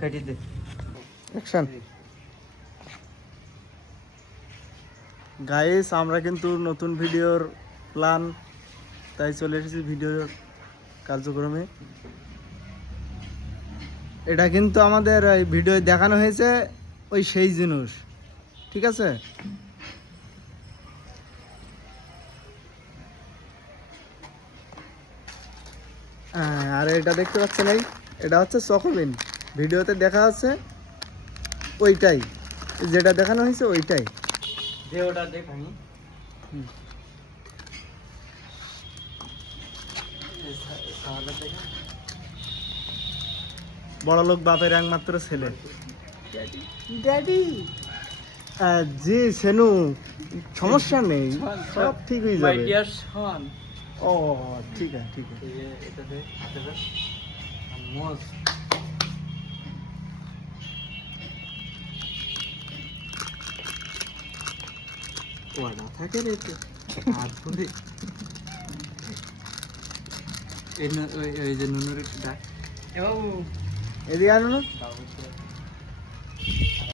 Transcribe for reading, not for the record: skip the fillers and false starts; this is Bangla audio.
কাটি দে অ্যাকশন। গাইস আমরা কিন্তু নতুন ভিডিওর প্ল্যান, তাই চলে এসেছি ভিডিওর কার্যক্রমে। এটা কিন্তু আমাদের ওই ভিডিও দেখানো হয়েছে ওই সেই জিনিস, ঠিক আছে? হ্যাঁ, আর এটা দেখতে পাচ্ছেন, এটা হচ্ছে চকোবিন। ভিডিওতে দেখা যাচ্ছে ওইটাই, যেটা দেখানো হয়েছে ওইটাই। দে ওটা দেখানি বড় লোক বাপের একমাত্র ছেলে। ড্যাডি জি সেনু, সমস্যা নেই, সব ঠিক হয়ে মাই যাবে। ডিয়ার সন ও ঠিক আছে, ঠিক আছে। এটা দে হাতে দে মোজ ওয়াডা থাকে রে তো। আর ধরে এই ওই যে নুনুর ডাক এদিকে আনো না। বাবু